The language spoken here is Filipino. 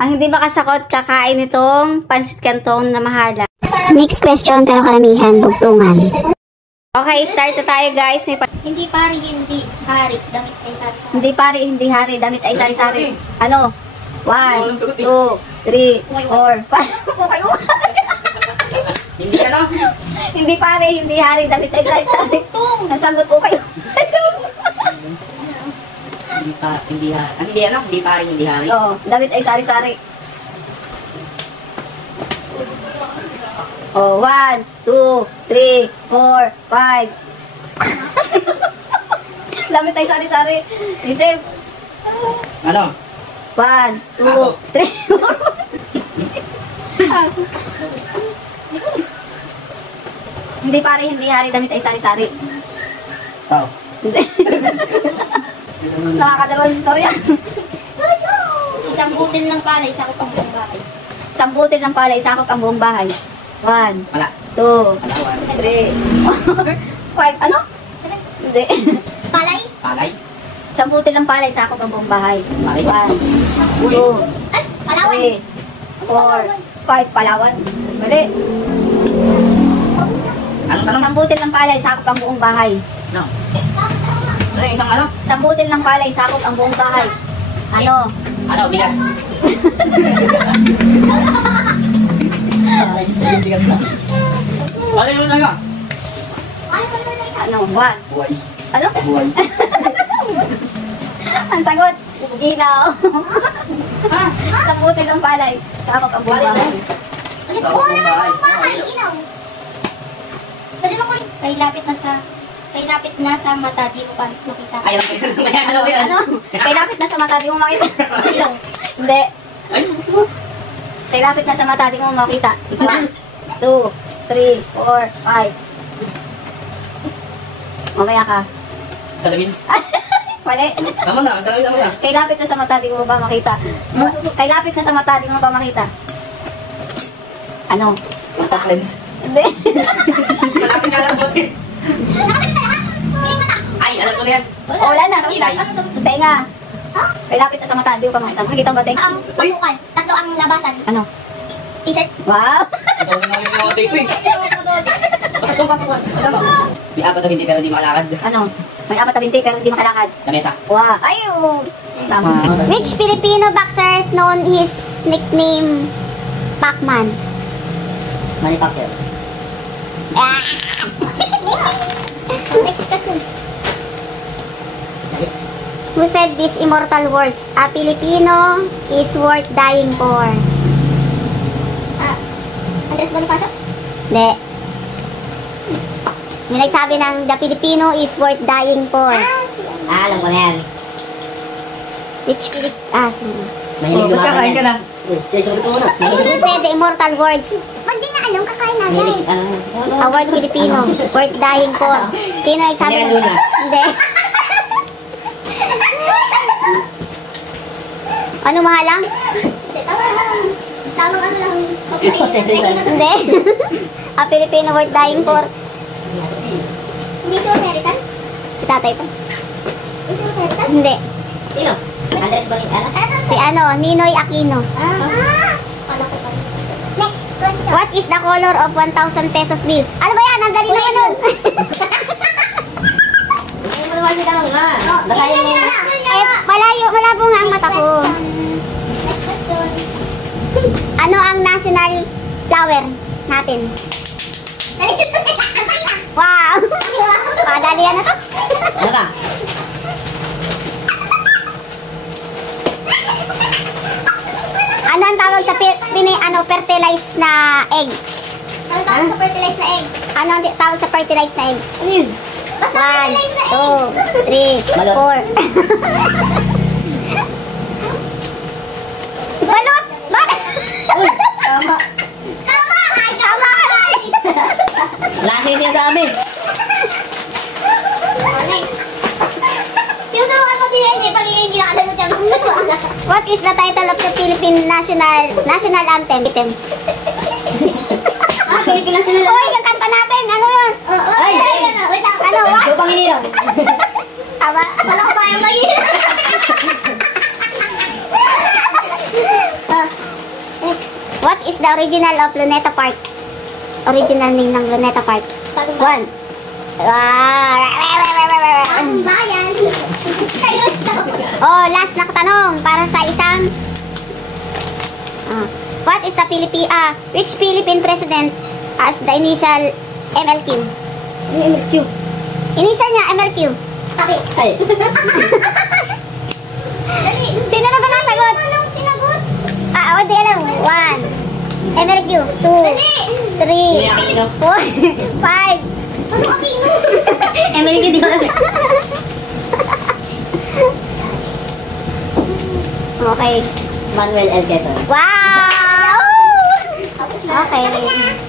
Ang hindi makasakot, kakain itong pansit canton na mahala. Next question, pero karamihan, bugtungan. Okay, start na tayo guys. Hindi pari, hindi hari, damit ay sari-sari. Hindi pari, hindi hari, damit ay sari-sari. Ano? 1, 2, 3, 4, 5. Hindi ano? Hindi pare, hindi hari, damit ay sari-sari. Nasagot po kayo. Hindi ano? Hindi pare, hindi hari. Oo, damit ay sari-sari. Oh, 1, 2, 3, 4, 5. Damit ay sari-sari. Isip. Ano? 1, 2, 3, 4. Hindi pare, hindi hari, damit ay sari-sari. Tao. Hindi. Nakakadalawang sorry ah. Isang butil ng palay, sakop ang buong bahay. Isang butil ng palay, sakop ang buong bahay. 1, Wala. 2, 3, 4, 5. Ano? Hindi. Palay? Palay? Isang butil ng palay, sakop ang buong bahay. Palay? 1, 2, Ay, Palawan. 3, 4, 5. Palawan. Mali. Tapos na. Anong tanong? Isang butil ng palay, sakop ang buong bahay. No. So, yung isang ano? Isang butil ng palay, sakop ang buong bahay. Ano? Ano? Bigas. Bigas na. Palay mo talaga. Ano? 1. Buhay. Ano? Buhay. Ang sagot, ilaw. Isang butil ng palay, sakop ang buong bahay. Ano po? Ano ang bahay? Ilaw. Pwede mo ko rin. Kay lapit na sa mata, di mo pa makita. Ay, alam ko yan. Alam ko yan. Ano? Kay lapit na sa mata, di mo makita. Ilaw. Hindi. Ay. Kay lapit na sa mata, di mo makita. 1, 2, 3, 4, 5. Mamaya ka. Salamin. Mali. Tama na. Salamin naman na. Kay lapit na sa mata, di mo ba makita? Kay lapit na sa mata, di mo ba makita? Ano? Contact lens. Hindi. Malapit nga lang po. Ay, alam ko na yan. Wala na. Ilay. Ano sagot? Tenga. Kay lapit na sa mata, di mo ba makita? Makikita mo ba, tenga? Ang pasukan. Tatlo ang labasan. Ano? T-shirt. Wow! Ikaw na namin yung mga ko eh. Bakit kung pasukan? Ano? May apat na hindi pero di makalakad. Ano? May 4 na binti pero hindi makalakad. Na mesa. Wow! Ayun! Tama. Which Filipino boxer is known his nickname Pacman? Mali Pacquiao. Next question. Who said these immortal words? A Filipino is worth dying for. Andres Bonifacio? Hindi. May nagsabi ng the Filipino is worth dying for. Alam ko na yan. Which Filipino? Mahilig Kakain ka na. Who said the immortal words? Pag di na alam, kakain namin. A word Filipino. Worth dying for. Sino nagsabi ng... Luna. Hindi. Ano mahalang? Tamang ano lang. Hindi. A Filipino worth dying for. Hindi si Jose Rizal? Si tatay pa. Hindi si Jose Rizal? Hindi. Sino? Andres Bonifacio. Si ano, Ninoy Aquino. Next question. What is the color of 1,000 pesos bill? Ano ba yan? Ang dali naman nun. Hindi mo naman kita nga. Basahin mo. Malabo nga ang mata ko. Ano ang national flower natin? Wow! Padali yan na to. Ano ka? Ano ang tawag sa fertilized na egg? Ano tawag sa fertilized na egg? Ano ang tawag sa fertilized na egg? Ano yun? Basta fertilized na egg. 1, 2, 3, 4. Balot! Bakit? Tama. Tama! Wala kasi yung sinasabi. Next. Yung naman ko din hindi pagiging hindi nakasagot yan. What is the title of the Philippine national anthem? Philippine National Uy, kakanta natin. Ano yun? Ay! Wait lang. Ano? What? Ikaw pang inilang. Tama. Wala ko tayong mag-ilang. What is the original of Luneta Park? Original name ng Luneta Park. 1. Ang bayan. Oh, last na tanong para sa isang what is the which Philippine president has the initial MLQ? MLQ. Initial niya MLQ. Tabi. Ay. Dali. Sino na ba nasagot? Anong sinagot? O di alam. 1. MLQ. 2. 3. 4. 5. Ano aking mo? MLQ di ko alam. Okay. Manuel L. Quezon. Wow! Tapos na. Okay. Tapos na.